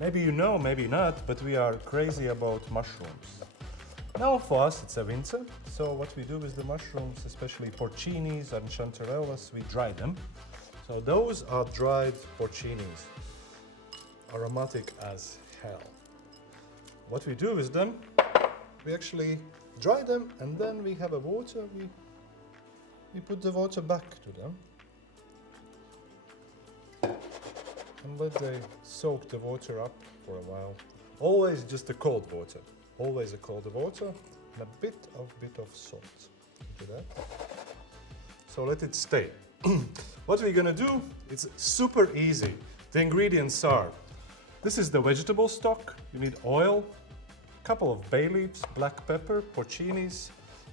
Maybe you know, maybe not, but we are crazy about mushrooms. Now for us it's a winter, so what we do with the mushrooms, especially porcinis and chanterelles, we dry them. So those are dried porcinis, aromatic as hell. What we do with them, we actually dry them and then we have a water, we put the water back to them. And let they soak the water up for a while. Always just a cold water. Always a cold water and a bit of salt into that. So let it stay. What we're gonna do, it's super easy. The ingredients are, this is the vegetable stock. You need oil, a couple of bay leaves, black pepper, porcinis,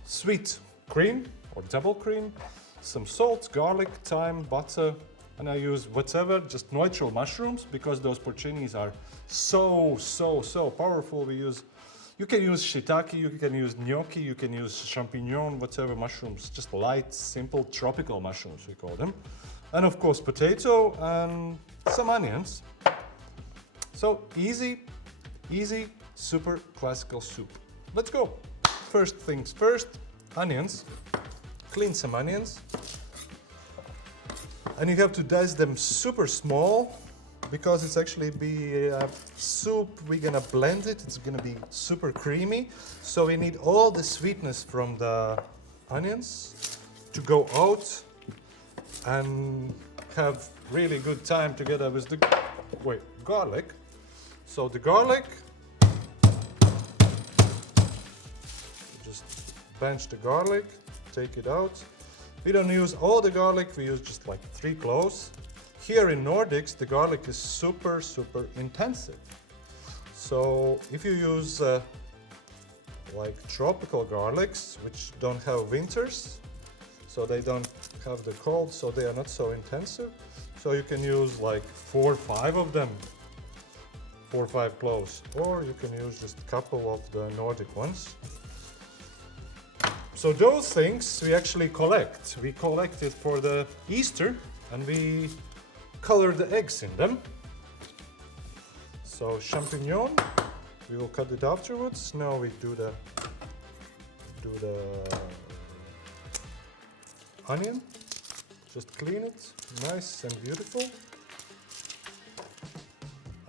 sweet cream or double cream, some salt, garlic, thyme, butter, and I use whatever, just neutral mushrooms, because those porcinis are so powerful. You can use shiitake, you can use gnocchi, you can use champignon, whatever mushrooms, just light, simple, tropical mushrooms we call them. And of course potato and some onions. So easy, super classical soup. Let's go. First things first, onions. Clean some onions. And you have to dice them super small, because it's actually be a soup. We're gonna blend it, it's gonna be super creamy. So we need all the sweetness from the onions to go out and have really good time together with the garlic. So the garlic, just bench the garlic, take it out. We don't use all the garlic, we use just like 3 cloves. Here in Nordics, the garlic is super intensive. So if you use like tropical garlics, which don't have winters, so they don't have the cold, so they are not so intensive. So you can use like 4 or 5 of them, 4 or 5 cloves, or you can use just a couple of the Nordic ones. So those things we actually collect. We collect it for the Easter and we color the eggs in them. So champignon, we will cut it afterwards. Now we do the onion. Just clean it, nice and beautiful.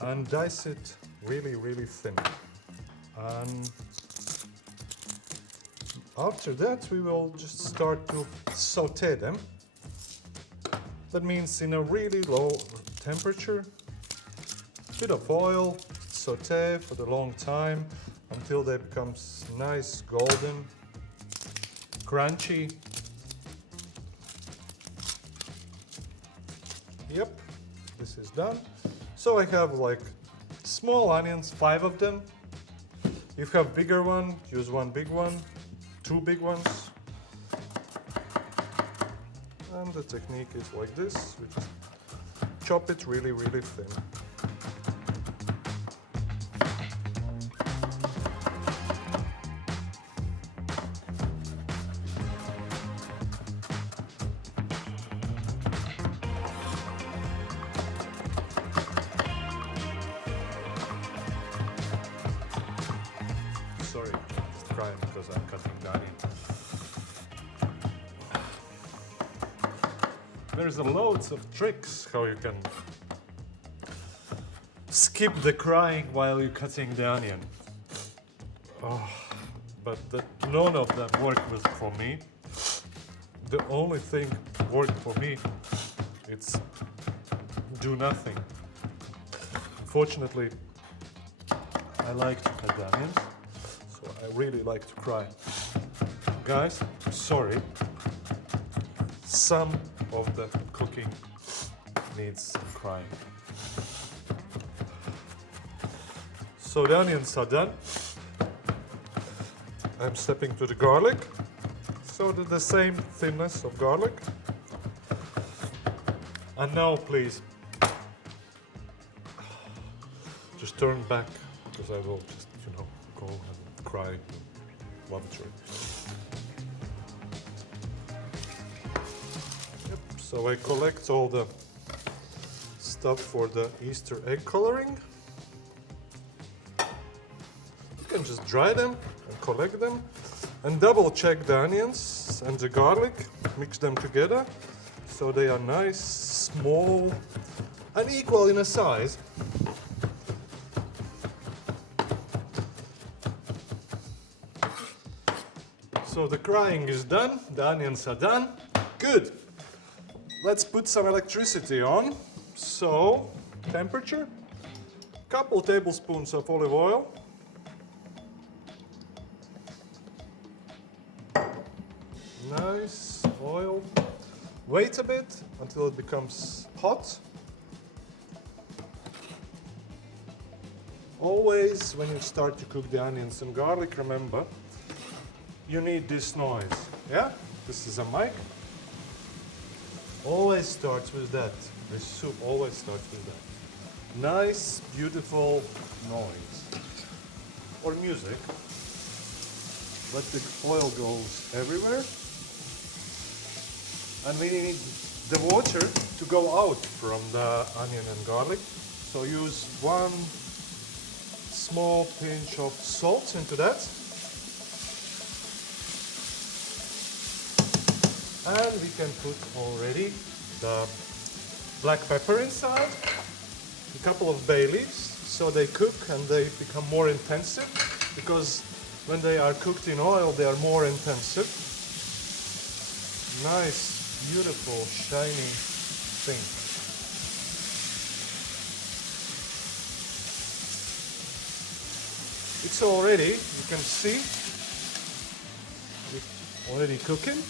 And dice it really thin. And after that, we will just start to saute them. That means in a really low temperature, bit of oil, saute for the long time until they become nice, golden, crunchy. Yep, this is done. So I have like small onions, 5 of them. If you have bigger one, use 1 big one. 2 big ones, and the technique is like this. We just chop it really thin. Sorry, just crying because I'm cutting the onion. There's loads of tricks how you can skip the crying while you're cutting the onion. But none of them work for me. The only thing worked for me, it's do nothing. Unfortunately, I like to cut the onions. I really like to cry. Guys, sorry. Some of the cooking needs crying. So the onions are done. I'm stepping to the garlic. So the same thinness of garlic. And now please, just turn back because I will just, go and cry lavatory. Yep, so I collect all the stuff for the Easter egg coloring. can just dry them and collect them and double check the onions and the garlic, mix them together so they are nice, small and equal in a size. So the frying is done, the onions are done. Good. Let's put some electricity on. So, temperature, couple tablespoons of olive oil. Nice oil. Wait a bit until it becomes hot. Always when you start to cook the onions and garlic, remember, you need this noise. Yeah? This is a mic. Always starts with that. This soup always starts with that. Nice, beautiful noise. Or music. Let the oil goes everywhere. And we need the water to go out from the onion and garlic. So use 1 small pinch of salt into that. And we can put already the black pepper inside, a couple of bay leaves, so they cook and they become more intensive, because when they are cooked in oil, they are more intensive. Nice, beautiful, shiny thing. It's already, you can see, it's already cooking.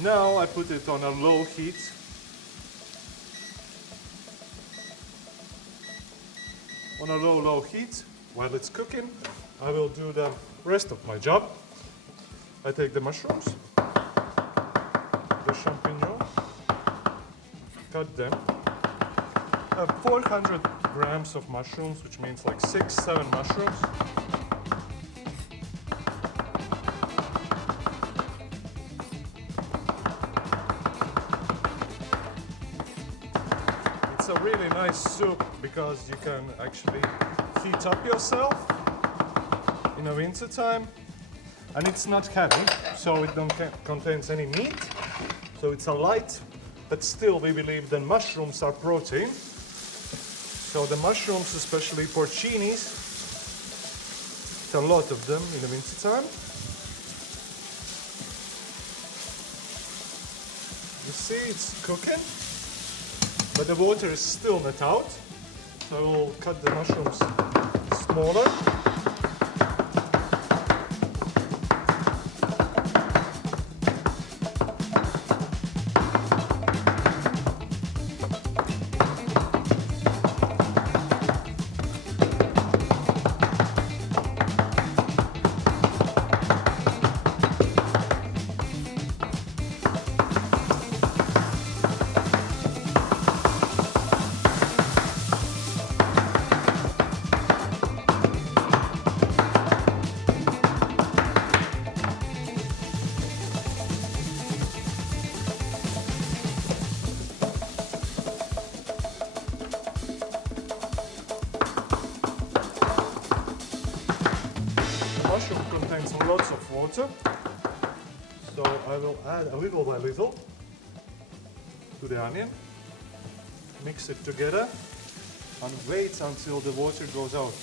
Now I put it on a low heat. On a low heat, while it's cooking, I will do the rest of my job. I take the mushrooms, the champignons, cut them. I have 400 grams of mushrooms, which means like 6-7 mushrooms. It's a really nice soup because you can actually heat up yourself in the winter time, and it's not heavy, so it don't contains any meat, so it's a light, but still we believe that mushrooms are protein. So the mushrooms, especially porcinis, it's a lot of them in the winter time. You see it's cooking, but the water is still not out. So I will cut the mushrooms smaller. Mushroom contains lots of water, so I will add a little by little to the onion, mix it together and wait until the water goes out.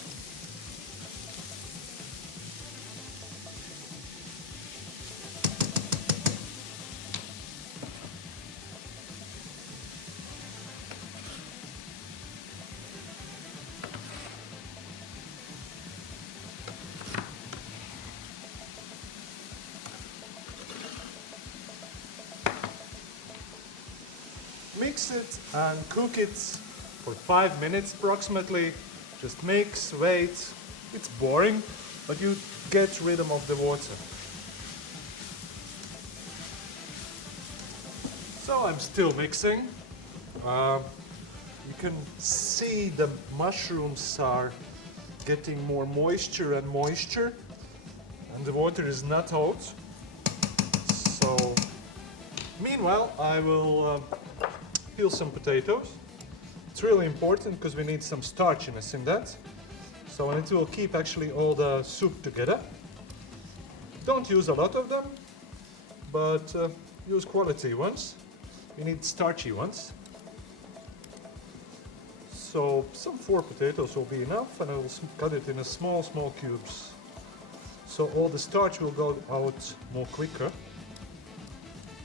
Mix it and cook it for 5 minutes approximately. Just mix, wait. It's boring, but you get rid of the water. So I'm still mixing. You can see the mushrooms are getting more moisture and moisture, and the water is not out. So meanwhile, I will peel some potatoes. It's really important because we need some starchiness in that. So and it will keep actually all the soup together. Don't use a lot of them, but use quality ones. You need starchy ones. So some 4 potatoes will be enough, and I will cut it in a small cubes. So all the starch will go out more quicker.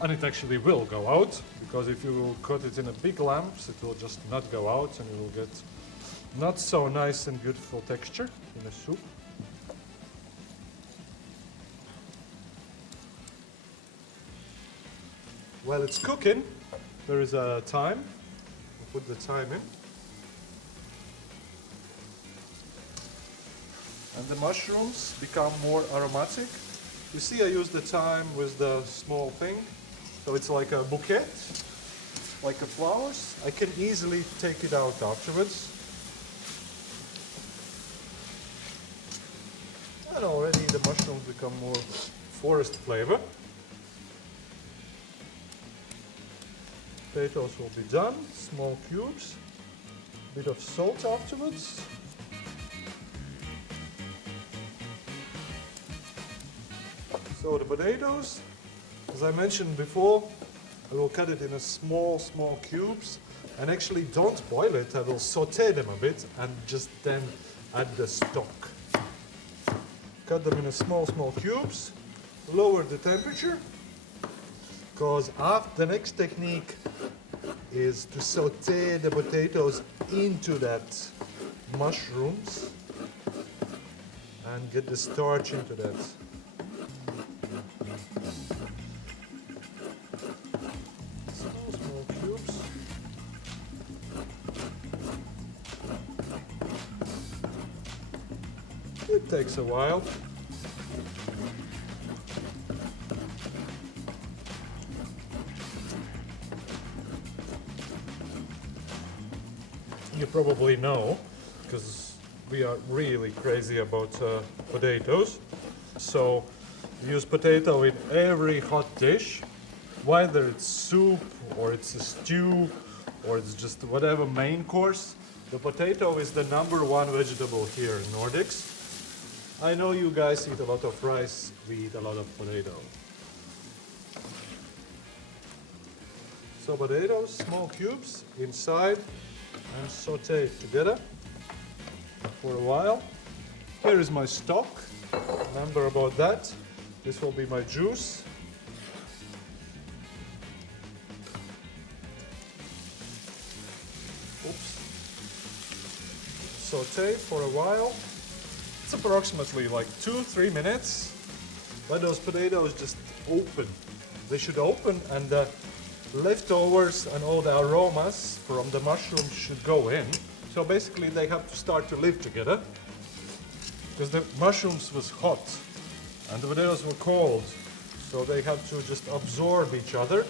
And it actually will go out, because if you cut it in a big lumps, it will just not go out, and you will get not so nice and beautiful texture in the soup. While it's cooking, there is a time. We'll put the time in. And the mushrooms become more aromatic. You see, I use the thyme with the small thing, so it's like a bouquet, like a flowers. I can easily take it out afterwards. And already the mushrooms become more forest flavor. Potatoes will be done, small cubes, bit of salt afterwards. So the potatoes, as I mentioned before, I will cut it in a small cubes, and actually don't boil it. I will saute them a bit and just then add the stock. Cut them in a small cubes, lower the temperature, because the next technique is to saute the potatoes into that mushrooms and get the starch into that. Small cubes. It takes a while. You probably know, because we are really crazy about potatoes. So use potato in every hot dish, whether it's soup or it's a stew or it's just whatever main course. The potato is the #1 vegetable here in Nordics. I know you guys eat a lot of rice, we eat a lot of potato. So potatoes, small cubes inside, and saute it together for a while. Here is my stock. Remember about that. This will be my juice. Oops. Saute for a while. It's approximately like 2-3 minutes. Let those potatoes just open. They should open, and the leftovers and all the aromas from the mushrooms should go in. So basically they have to start to live together, because the mushrooms was hot and the potatoes were cold, so they have to just absorb each other.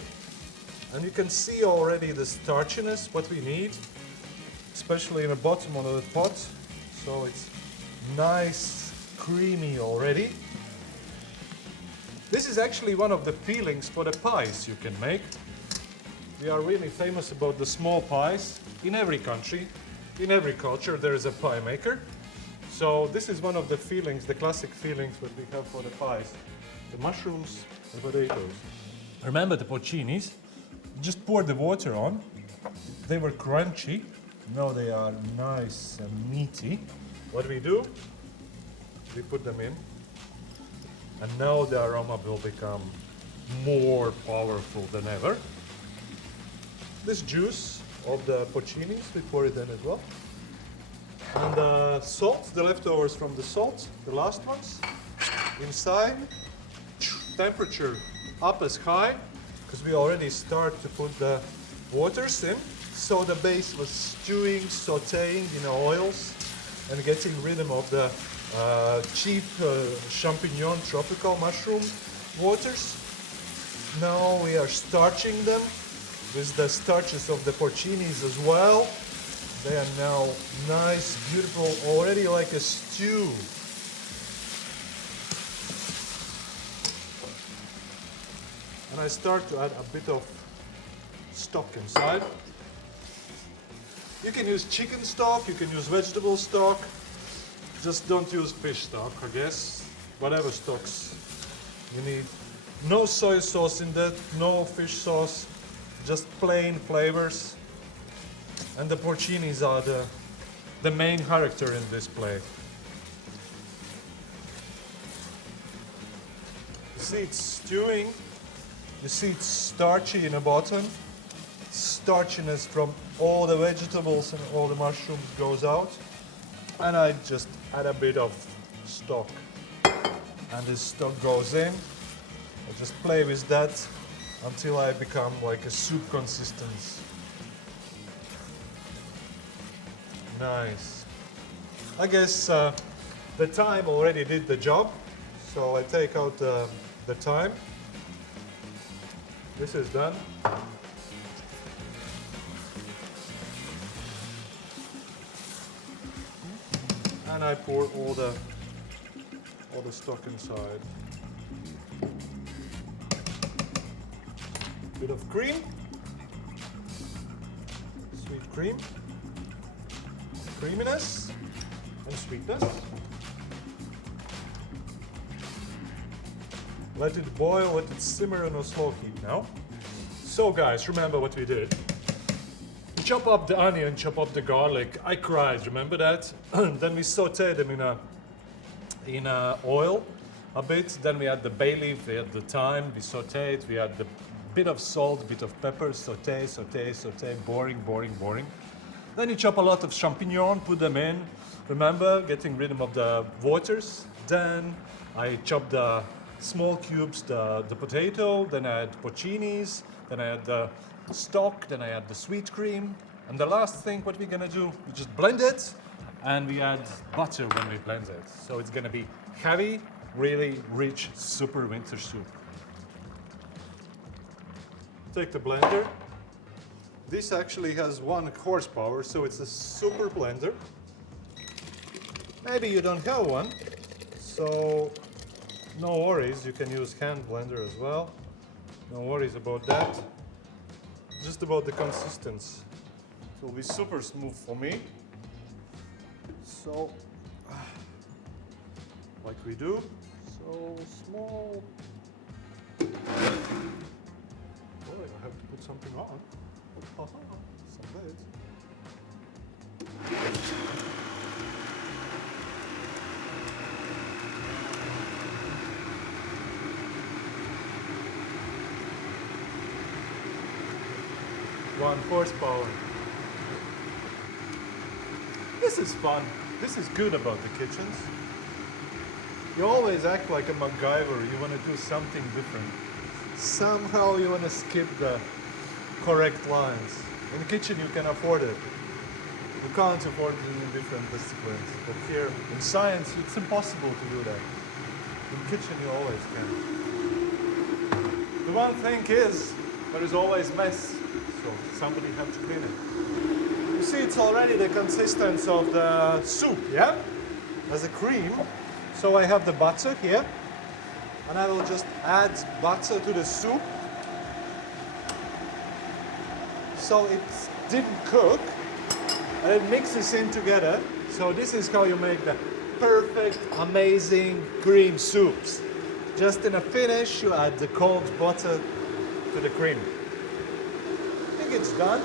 And you can see already the starchiness what we need, especially in the bottom of the pot. So it's nice, creamy already. This is actually one of the feelings for the pies you can make. We are really famous about the small pies. In every country, in every culture, there is a pie maker. So this is one of the feelings, the classic feelings that we have for the pies. The mushrooms, the potatoes. Remember the porcinis? Just pour the water on. They were crunchy. Now they are nice and meaty. What we do, we put them in. And now the aroma will become more powerful than ever. This juice of the porcinis, we pour it in as well. And the salt, the leftovers from the salt, the last ones, inside. Temperature up as high, because we already start to put the waters in. So the base was stewing, sauteing in the oils, and getting rid of the cheap champignon tropical mushroom waters. Now we are starching them with the starches of the porcinis as well. They are now nice, beautiful, already like a stew. And I start to add a bit of stock inside. You can use chicken stock, you can use vegetable stock. Just don't use fish stock, I guess. Whatever stocks you need. No soy sauce in that, no fish sauce, just plain flavors. And the porcinis are the main character in this plate. You see it's stewing. You see it's starchy in the bottom. Starchiness from all the vegetables and all the mushrooms goes out. And I just add a bit of stock. And this stock goes in. I just play with that until I become like a soup consistency. Nice. I guess the thyme already did the job. So I take out the thyme. This is done. And I pour all the stock inside. Bit of cream, sweet cream, creaminess and sweetness. Let it boil, let it simmer on a slow heat now. So guys, remember what we did. Chop up the onion, chop up the garlic. I cried, remember that? Then we sauteed them in oil a bit. Then we had the bay leaf, we had the thyme, we sauteed, we had the bit of salt, bit of pepper, saute, boring. Then you chop a lot of champignon, put them in. Remember, getting rid of the waters. Then I chopped the small cubes, the potato. Then I had porcinis. Then I had the stock. Then I had the sweet cream. And the last thing, what we're gonna do, we just blend it, and we add butter when we blend it. So it's gonna be heavy, really rich, super winter soup. Take the blender. This actually has 1 horsepower, so it's a super blender. Maybe you don't have one, so no worries, you can use hand blender as well. No worries about that. Just about the consistency. It will be super smooth for me. So, like we do, so small. I have to put something on. Some bed. One horsepower. This is fun. This is good about the kitchens. You always act like a MacGyver. You want to do something different. Somehow you want to skip the correct lines. In the kitchen you can afford it. You can't afford it in different disciplines. But here in science it's impossible to do that. In the kitchen you always can. The one thing is there is always mess. So somebody has to clean it. You see it's already the consistency of the soup, yeah? As a cream. So I have the butter here. And I will just add butter to the soup. So it didn't cook. And it mixes in together. So this is how you make the perfect, amazing cream soups. Just in a finish, you add the cold butter to the cream. I think it's done.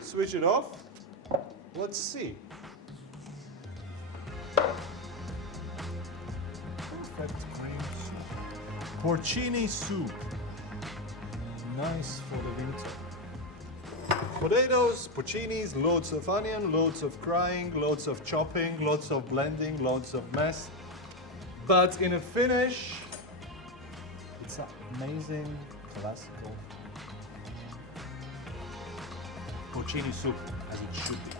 Switch it off. Let's see. Perfect cream soup. Porcini soup. Nice for the winter. Potatoes, porcinis, loads of onion, loads of crying, loads of chopping, loads of blending, loads of mess. But in a finish, it's an amazing, classical porcini soup, as it should be.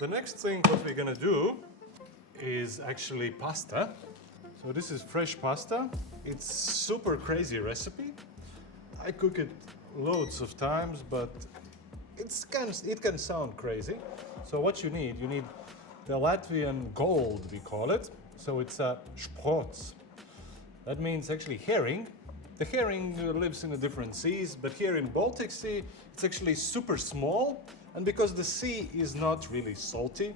The next thing what we're gonna do is actually pasta. So this is fresh pasta. It's super crazy recipe. I cook it loads of times, but it can sound crazy. So what you need the Latvian gold, we call it. So it's a sprots. That means actually herring, The herring lives in different seas, but here in Baltic Sea, it's actually super small. And because the sea is not really salty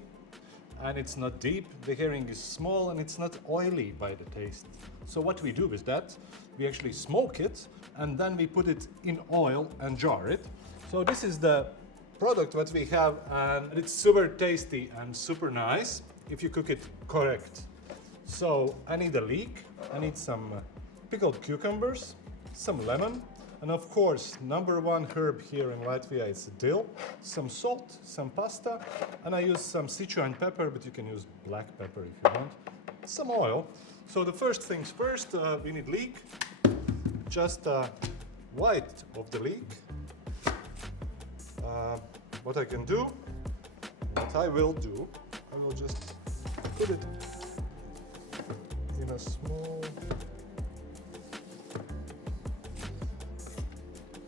and it's not deep, the herring is small and it's not oily by the taste. So what we do with that, we actually smoke it and then we put it in oil and jar it. So this is the product that we have, and it's super tasty and super nice if you cook it correct. So I need a leek, I need some pickled cucumbers, some lemon, and of course, number one herb here in Latvia is dill, some salt, some pasta, and I use some Sichuan pepper, but you can use black pepper if you want, some oil. So the first things first, we need leek, just white of the leek. What I can do, what I will do, I will just put it in a small,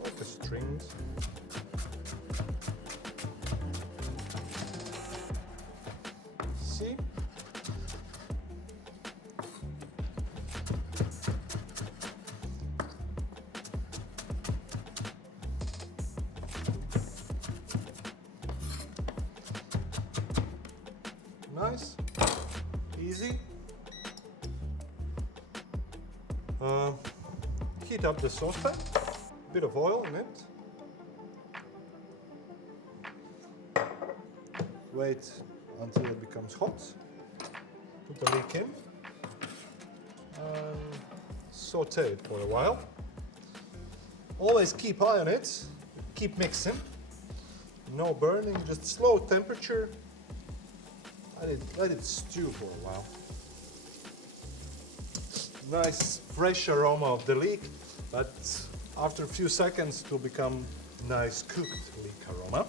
like a strings. See? Nice, easy. Heat up the saucepan, bit of oil in it. Wait until it becomes hot. Put the leek in and saute it for a while. Always keep eye on it, keep mixing. No burning, just slow temperature. Let it stew for a while. Nice fresh aroma of the leek, but after a few seconds it will become nice cooked leek aroma.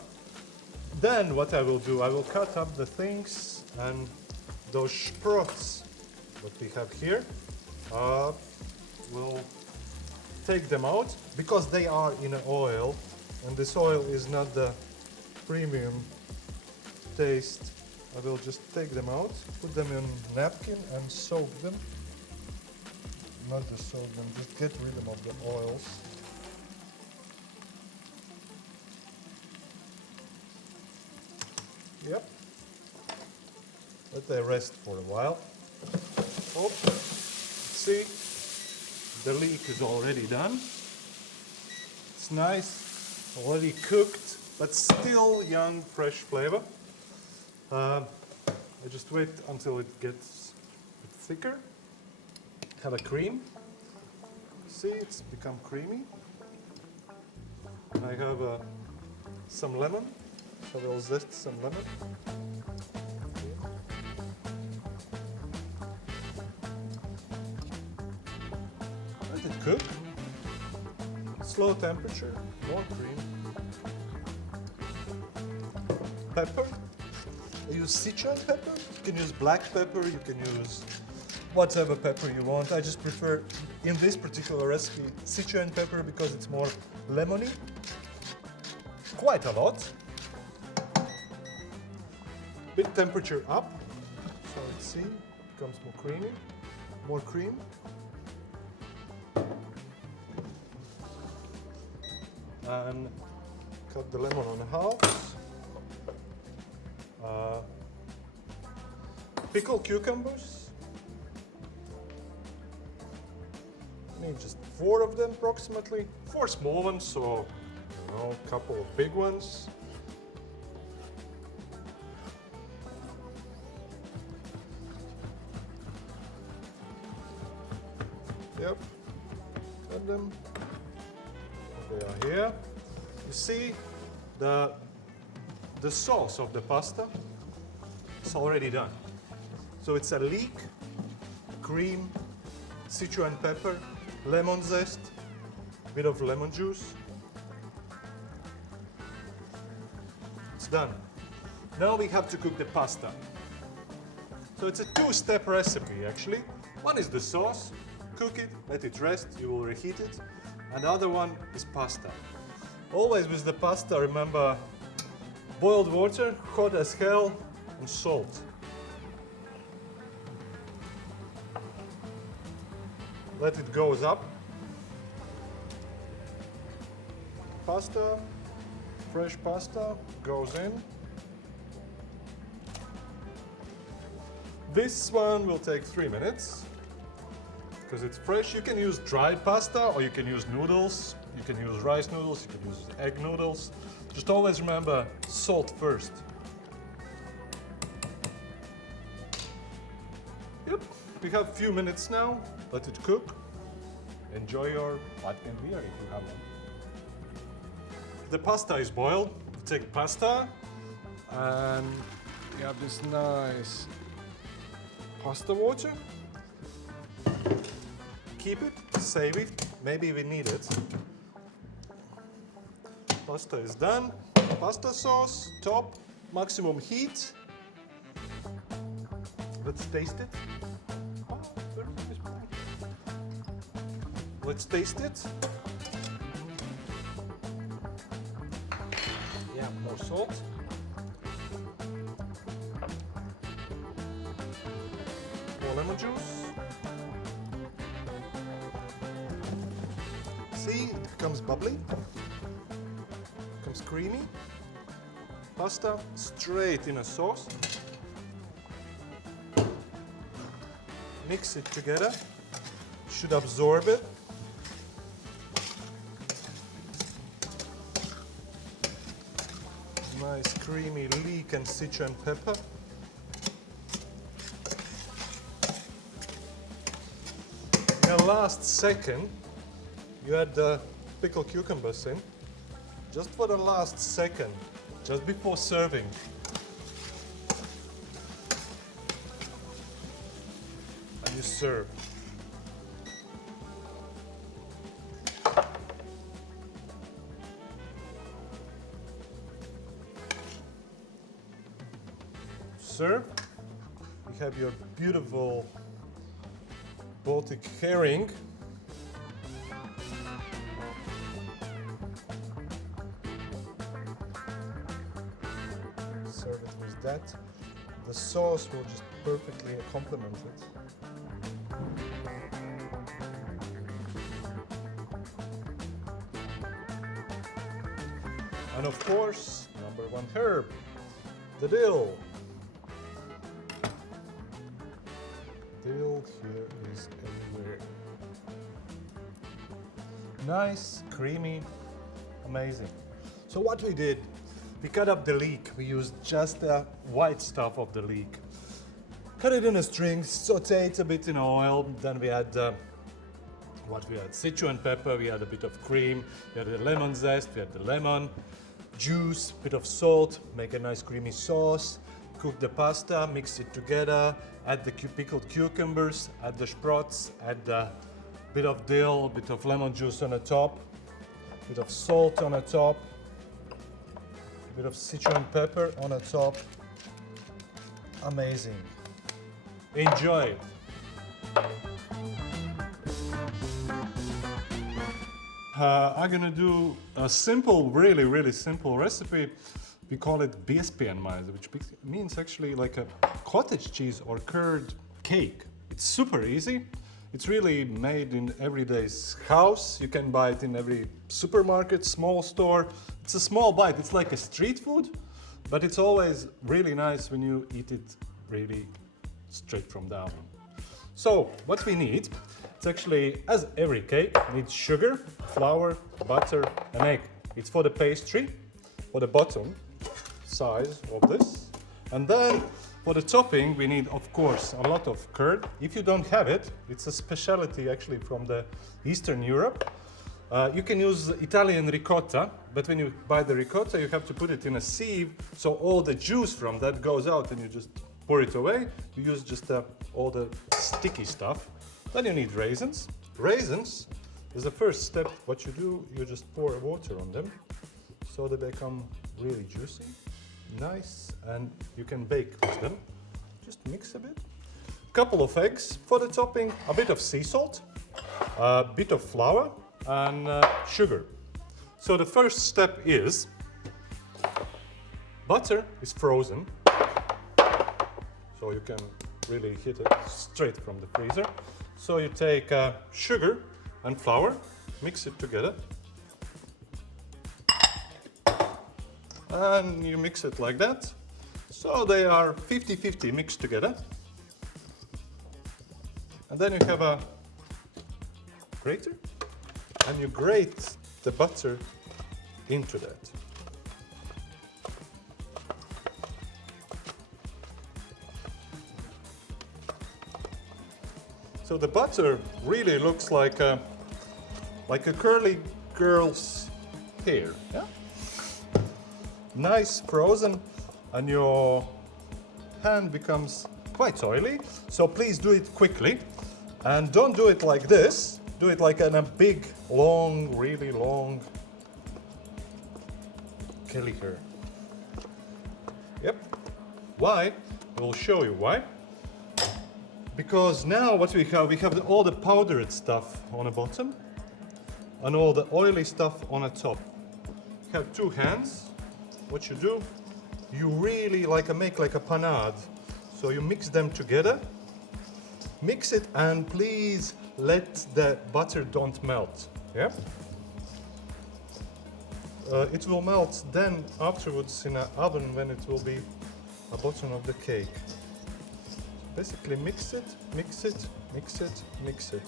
Then what I will do, I will cut up the things, and those sprouts that we have here, we'll take them out because they are in oil, and this oil is not the premium taste. I will just take them out, put them in a napkin and soak them. Not to soak them, just get rid of the oils. Yep. Let them rest for a while. Oh, see, the leek is already done. It's nice, already cooked, but still young, fresh flavor. I just wait until it gets a bit thicker. Have a cream. See, it's become creamy. And I have some lemon. So we'll zest some lemon. Let it cook. Slow temperature, more cream. Pepper. I use Sichuan pepper. You can use black pepper, you can use whatever pepper you want. I just prefer, in this particular recipe, Sichuan pepper because it's more lemony. Quite a lot. Bit temperature up, so let's see, becomes more creamy. More cream. And cut the lemon on halves. Pickled cucumbers. Need just 4 of them approximately. 4 small ones, so a couple of big ones. Yep, cut them. They are here. You see the sauce of the pasta. It's already done. So it's a leek, cream, Sichuan pepper, lemon zest, bit of lemon juice. It's done. Now we have to cook the pasta. So it's a 2-step recipe actually. One is the sauce, cook it, let it rest, you will reheat it. And the other one is pasta. Always with the pasta, remember boiled water, hot as hell, and salt. Let it goes up. pasta, fresh pasta, goes in. This one will take 3 minutes because it's fresh. You can use dried pasta or you can use noodles. You can use rice noodles, you can use egg noodles. Just always remember salt first. Yep, we have a few minutes now. Let it cook. Enjoy your Latvian beer if you have one. The pasta is boiled. You take pasta and you have this nice pasta water. Keep it, save it, maybe we need it. Pasta is done. Pasta sauce, top, maximum heat. Let's taste it. Let's taste it. Yeah, more salt. More lemon juice. See, it becomes bubbly, becomes creamy. Pasta straight in a sauce. Mix it together. Should absorb it. Nice creamy leek and citron pepper. In the last second, you add the pickled cucumbers in, just for the last second, just before serving. And you serve. Serve. You have your beautiful Baltic herring. Serve it with that. The sauce will just perfectly complement it. And of course, number one herb, the dill. Dill here is everywhere. Nice, creamy, amazing. So what we did, we cut up the leek. We used just the white stuff of the leek. Cut it in a string, saute it a bit in oil. Then we had what we had, citron pepper, we had a bit of cream, we had the lemon zest, we had the lemon juice, bit of salt, make a nice creamy sauce. Cook the pasta, mix it together, add the pickled cucumbers, add the sprouts, add a bit of dill, a bit of lemon juice on the top, a bit of salt on the top, a bit of citron pepper on the top. Amazing. Enjoy it. I'm gonna do a simple, really simple recipe. We call it biespieņmaize, which means actually like a cottage cheese or curd cake. It's super easy. It's really made in everyday's house. You can buy it in every supermarket, small store. It's a small bite. It's like a street food, but it's always really nice when you eat it really straight from the oven. So what we need, it's actually, as every cake, needs sugar, flour, butter, and egg. It's for the pastry, for the bottom size of this. And then for the topping, we need, of course, a lot of curd. If you don't have it, it's a specialty actually from the Eastern Europe. You can use Italian ricotta, but when you buy the ricotta, you have to put it in a sieve, so all the juice from that goes out and you just pour it away. You use just all the sticky stuff. Then you need raisins. Raisins is the first step. What you do, you just pour water on them so they become really juicy, nice, and you can bake with them. Just mix a bit. Couple of eggs. For the topping, a bit of sea salt, a bit of flour, and sugar. So the first step is, butter is frozen, so you can really hit it straight from the freezer. So you take sugar and flour, mix it together. and you mix it like that. So they are 50-50 mixed together. And then you have a grater, and you grate the butter into that. So the butter really looks like a curly girl's hair. Yeah? Nice frozen, and your hand becomes quite oily. So please do it quickly, and don't do it like this. Do it like in a big, long, really long curly hair. Yep. Why? We'll show you why. Because now what we have all the powdered stuff on the bottom and all the oily stuff on the top. You have two hands. What you do, you really make like a panade. So you mix them together. Mix it, and please let the butter don't melt. Yeah? It will melt then afterwards in an oven when it will be a bottom of the cake. Basically mix it, mix it, mix it, mix it.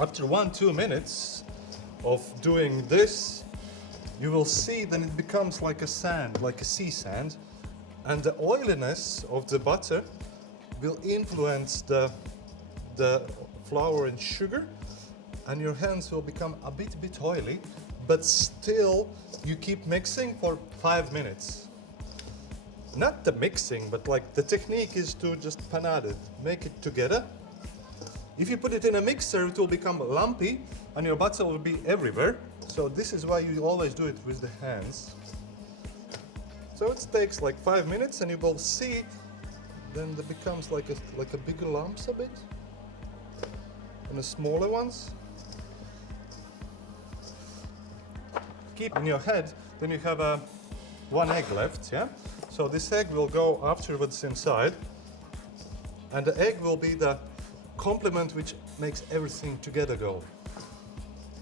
After 1-2 minutes of doing this, you will see then it becomes like a sand, like a sea sand, and the oiliness of the butter will influence the flour and sugar, and your hands will become a bit oily, but still you keep mixing for 5 minutes. Not the mixing, but like the technique is to just panade it, make it together. If you put it in a mixer, it will become lumpy and your butter will be everywhere. So this is why you always do it with the hands. So it takes like 5 minutes, and you will see then it becomes like a bigger lumps a bit, and the smaller ones. Keep in your head, then you have one egg left, yeah? So this egg will go afterwards inside, and the egg will be the complement which makes everything together go.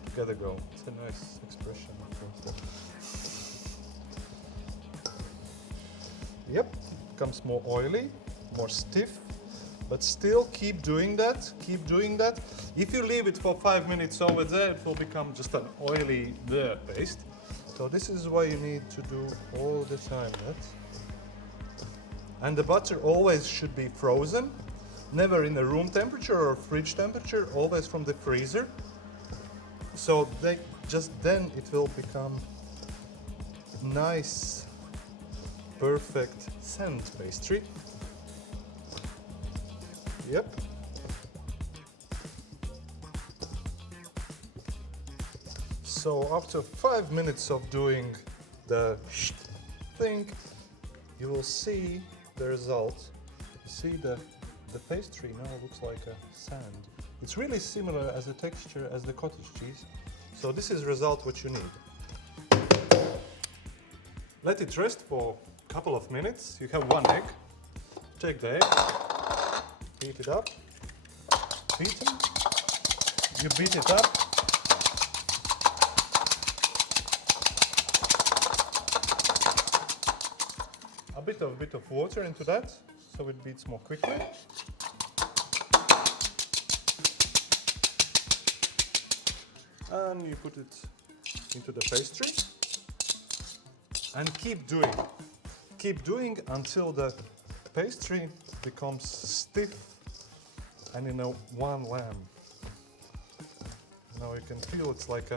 Together go. It's a nice expression. Yep, becomes more oily, more stiff, but still keep doing that, keep doing that. If you leave it for 5 minutes over there, it will become just an oily paste. So this is why you need to do all the time that. And the butter always should be frozen. Never in the room temperature or fridge temperature, always from the freezer. So then it will become nice, perfect sand pastry. Yep. So after 5 minutes of doing the thing, you will see the result. You see the pastry now looks like a sand. It's really similar as a texture as the cottage cheese. So this is the result what you need. Let it rest for a couple of minutes. You have one egg. Take the egg, heat it up, beat it. You beat it up. A bit of water into that, so it beats more quickly. And you put it into the pastry and keep doing until the pastry becomes stiff and one lamb. Now you can feel it's like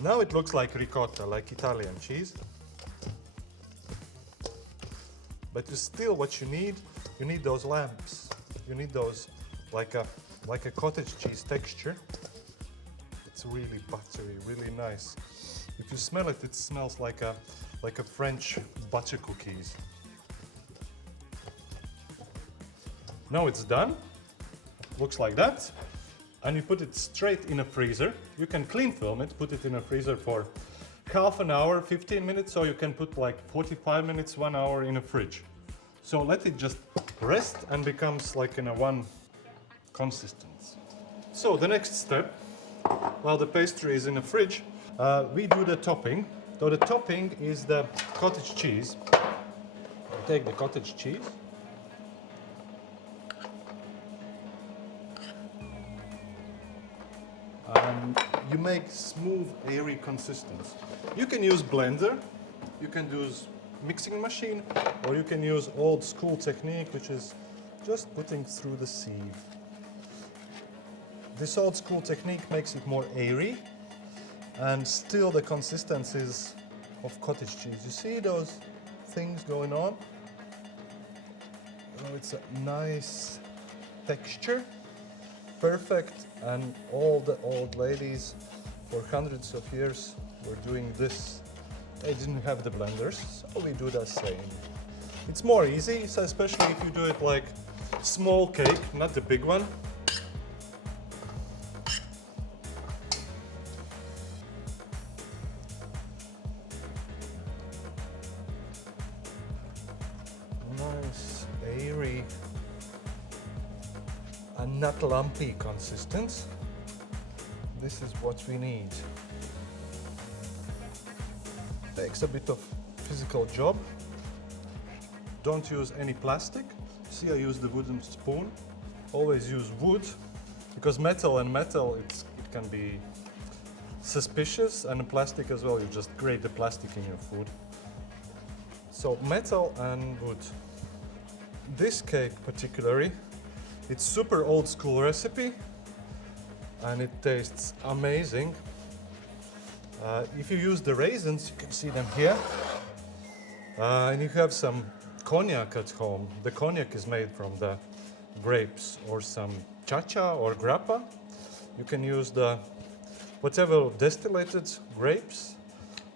now it looks like ricotta, like Italian cheese. But still what you need those lamps. You need those like a cottage cheese texture. It's really buttery, really nice. If you smell it, it smells like a French butter cookies. Now it's done. looks like that. And you put it straight in a freezer. You can clean film it, put it in a freezer for half an hour, 15 minutes, or you can put like 45 minutes, 1 hour in a fridge. So let it just rest and becomes like in a one consistency. So the next step, while the pastry is in the fridge, we do the topping. So the topping is the cottage cheese. Take the cottage cheese. And you make smooth, airy consistency. You can use blender, you can use mixing machine, or you can use old school technique, which is just putting through the sieve. This old school technique makes it more airy, and still the consistency is of cottage cheese. You see those things going on? Oh, it's a nice texture, perfect, and all the old ladies for hundreds of years were doing this. They didn't have the blenders, so we do the same. It's more easy, so especially if you do it like small cake, not the big one. Nice, airy, and not lumpy consistence. This is what we need. Takes a bit of physical job. Don't use any plastic. See, I use the wooden spoon. Always use wood, because metal and metal, it can be suspicious, and plastic as well. You just grate the plastic in your food. So metal and wood. This cake particularly, it's super old school recipe, and it tastes amazing. If you use the raisins, you can see them here. And you have some cognac at home. The cognac is made from the grapes, or some chacha or grappa. You can use the whatever distillated grapes,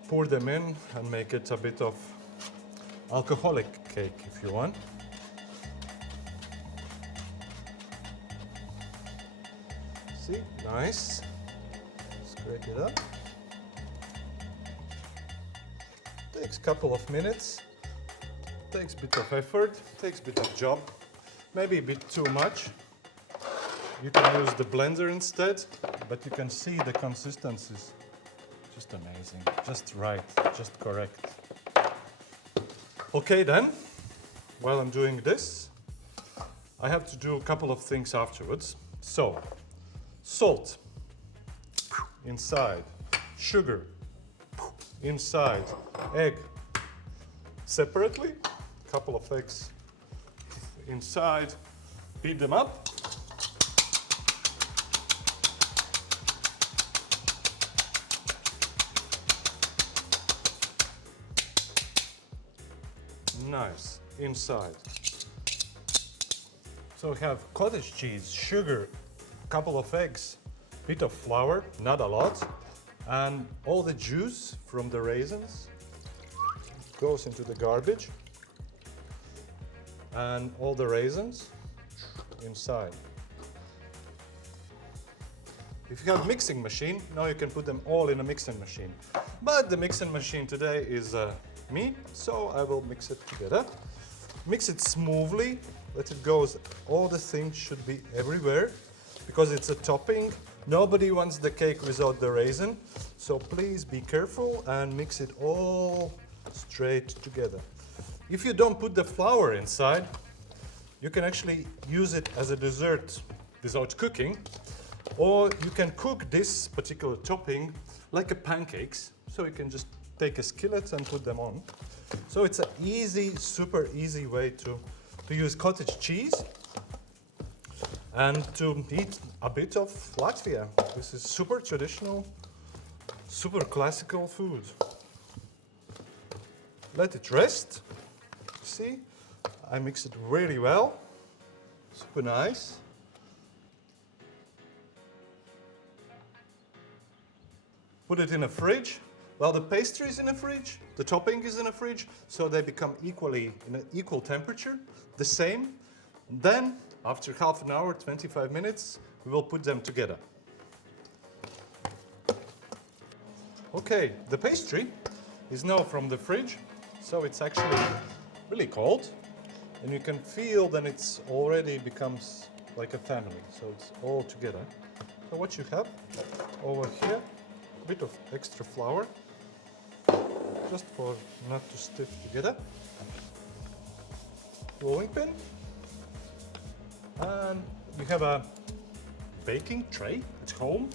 pour them in and make it a bit of alcoholic cake if you want. See, nice. Scrape it up. Takes a couple of minutes, takes a bit of effort, takes a bit of job, maybe a bit too much. You can use the blender instead, but you can see the consistency is just amazing, just right, just correct. Okay then, while I'm doing this, I have to do a couple of things afterwards. So, salt inside, sugar inside, egg separately, couple of eggs inside, beat them up. Nice, inside. So we have cottage cheese, sugar, couple of eggs, bit of flour, not a lot, and all the juice from the raisins goes into the garbage, and all the raisins inside. If you have a mixing machine, now you can put them all in a mixing machine. But the mixing machine today is me, so I will mix it together. Mix it smoothly, let it go. All the things should be everywhere, because it's a topping. Nobody wants the cake without the raisin, so please be careful and mix it all straight together. If you don't put the flour inside, you can actually use it as a dessert without cooking, or you can cook this particular topping like a pancakes, so you can just take a skillet and put them on. So it's an easy, super easy way to use cottage cheese and to eat a bit of Latvia. This is super traditional, super classical food. Let it rest. See, I mix it really well. Super nice. Put it in a fridge. Well, the pastry is in a fridge, the topping is in a fridge, so they become equally in an equal temperature, the same. Then After half an hour, 25 minutes, we will put them together. Okay, the pastry is now from the fridge, so it's actually really cold, and you can feel that it's already becomes like a family, so it's all together. So what you have over here, a bit of extra flour, just for not to stiff together, rolling pin, and you have a baking tray at home,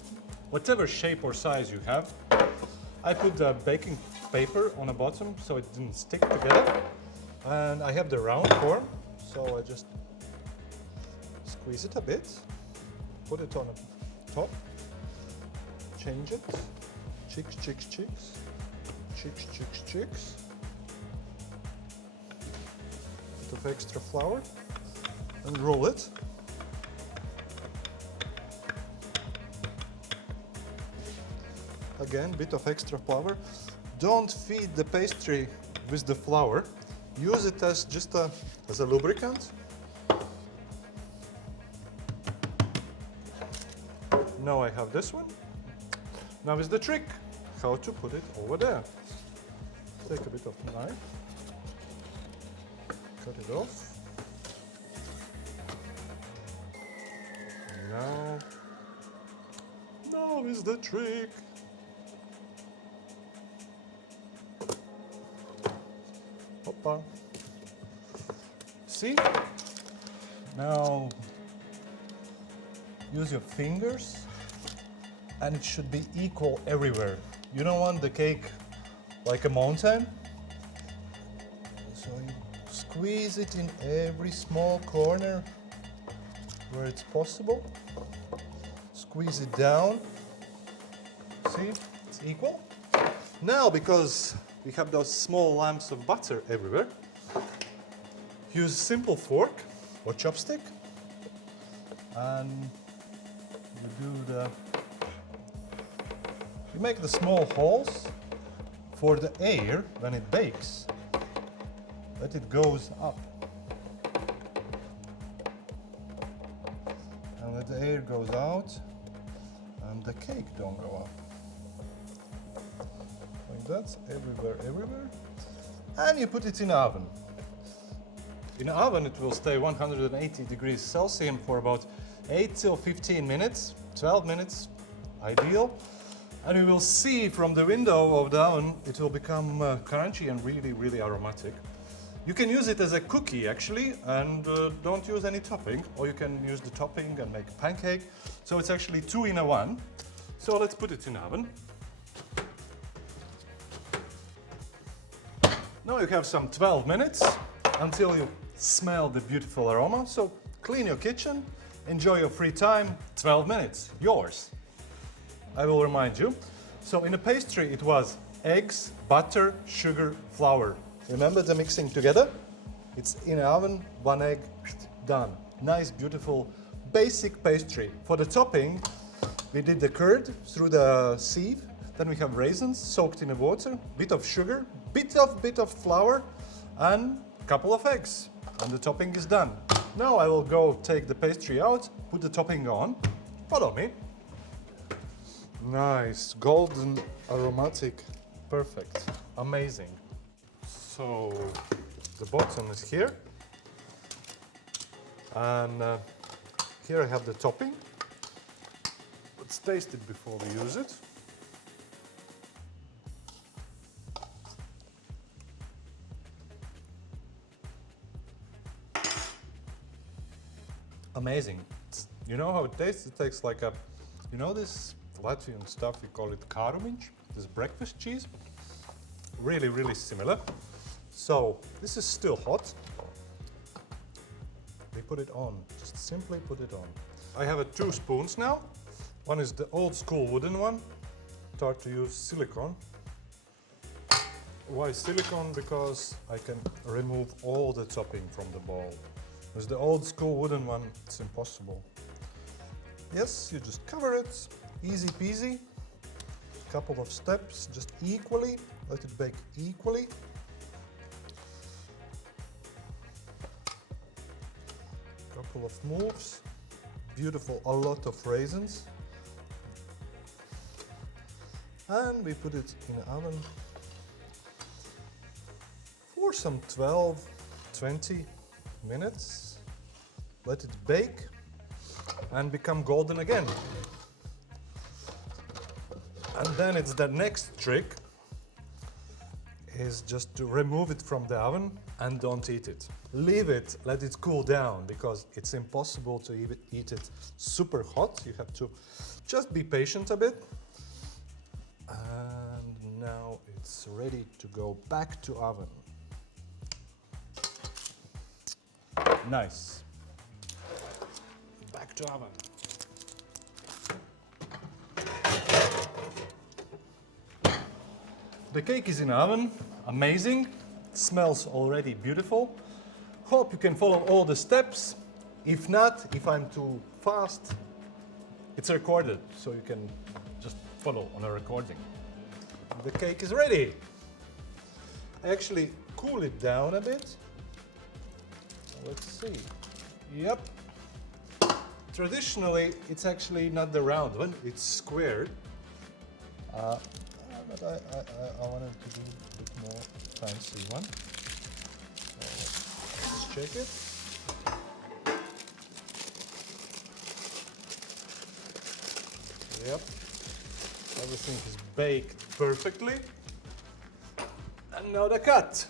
whatever shape or size you have. I put the baking paper on the bottom so it didn't stick together, and I have the round form, so I just squeeze it a bit, put it on the top, change it, cheeks, cheeks, cheeks, cheeks, cheeks, cheeks, bit of extra flour, and roll it. Again, bit of extra flour. Don't feed the pastry with the flour. Use it as just as a lubricant. Now I have this one. Now is the trick, how to put it over there. Take a bit of knife, cut it off. Now is the trick. Hoppa. See? Now use your fingers, and it should be equal everywhere. You don't want the cake like a mountain, so you squeeze it in every small corner where it's possible. Squeeze it down. See? It's equal. Now, because we have those small lumps of butter everywhere, use a simple fork or chopstick, and you make the small holes for the air when it bakes, that it goes up, and let the air goes out and the cake don't go up. Like that, everywhere, and you put it in the oven. In the oven it will stay 180 degrees Celsius for about 8 till 15 minutes, 12 minutes ideal, and you will see from the window of the oven it will become crunchy and really aromatic. You can use it as a cookie actually, and don't use any topping, or you can use the topping and make a pancake, so it's actually 2 in 1. So let's put it in the oven. Now you have some 12 minutes until you smell the beautiful aroma, so clean your kitchen, enjoy your free time, 12 minutes, yours. I will remind you. So in the pastry it was eggs, butter, sugar, flour. Remember the mixing together? It's in the oven, 1 egg, done. Nice, beautiful, basic pastry. For the topping, we did the curd through the sieve. Then we have raisins soaked in the water, bit of sugar, bit of flour, and a couple of eggs. And the topping is done. Now I will go take the pastry out, put the topping on. Follow me. Nice, golden, aromatic, perfect, amazing. So the bottom is here, and here I have the topping. Let's taste it before we use it. Amazing. You know how it tastes? It tastes like a, you know this Latvian stuff, we call it kārumiņš, this breakfast cheese. Really similar. So this is still hot. We put it on, just simply put it on. I have 2 spoons now. One is the old school wooden one. Start to use silicone. Why silicone? Because I can remove all the topping from the bowl. With the old school wooden one, it's impossible. Yes, you just cover it, easy peasy. Couple of steps, just equally, let it bake equally. couple of moves. Beautiful, a lot of raisins. And we put it in the oven for some 12-20 minutes. Let it bake and become golden again. And then it's the next trick is just to remove it from the oven and don't eat it. Leave it, let it cool down, because it's impossible to eat it super hot. You have to just be patient a bit. And now it's ready to go back to oven. Nice. Back to oven. The cake is in the oven, amazing. It smells already beautiful. Hope you can follow all the steps. If not, if I'm too fast, it's recorded, so you can just follow on a recording. The cake is ready. I actually cool it down a bit. Let's see. Yep. Traditionally, it's actually not the round one, it's squared. But I wanted to do a bit more fancy one. So let's check it. Yep. Everything is baked perfectly. And now the cut.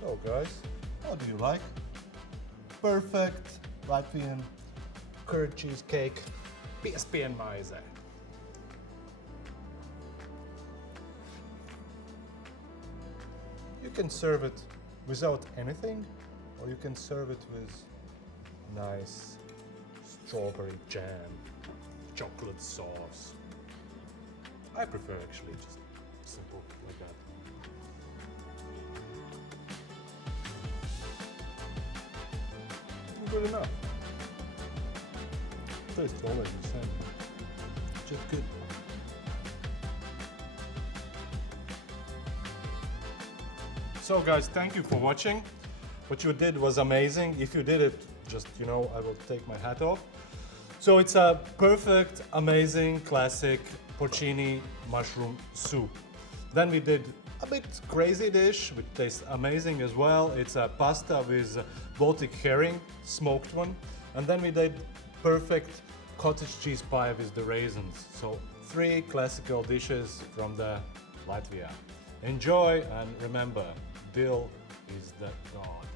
So guys, how do you like? Perfect Latvian curd cheesecake, PSP&Maizē. You can serve it without anything, or you can serve it with nice strawberry jam, chocolate sauce. I prefer actually just simple like that. Good enough. Tastes always the same. Just good. So guys, thank you for watching. What you did was amazing. If you did it, just, you know, I will take my hat off. So it's a perfect, amazing, classic porcini mushroom soup. Then we did a bit crazy dish, which tastes amazing as well. It's a pasta with Baltic herring, smoked one. And then we did perfect cottage cheese pie with the raisins. So 3 classical dishes from the Latvia. Enjoy, and remember, dill is the god.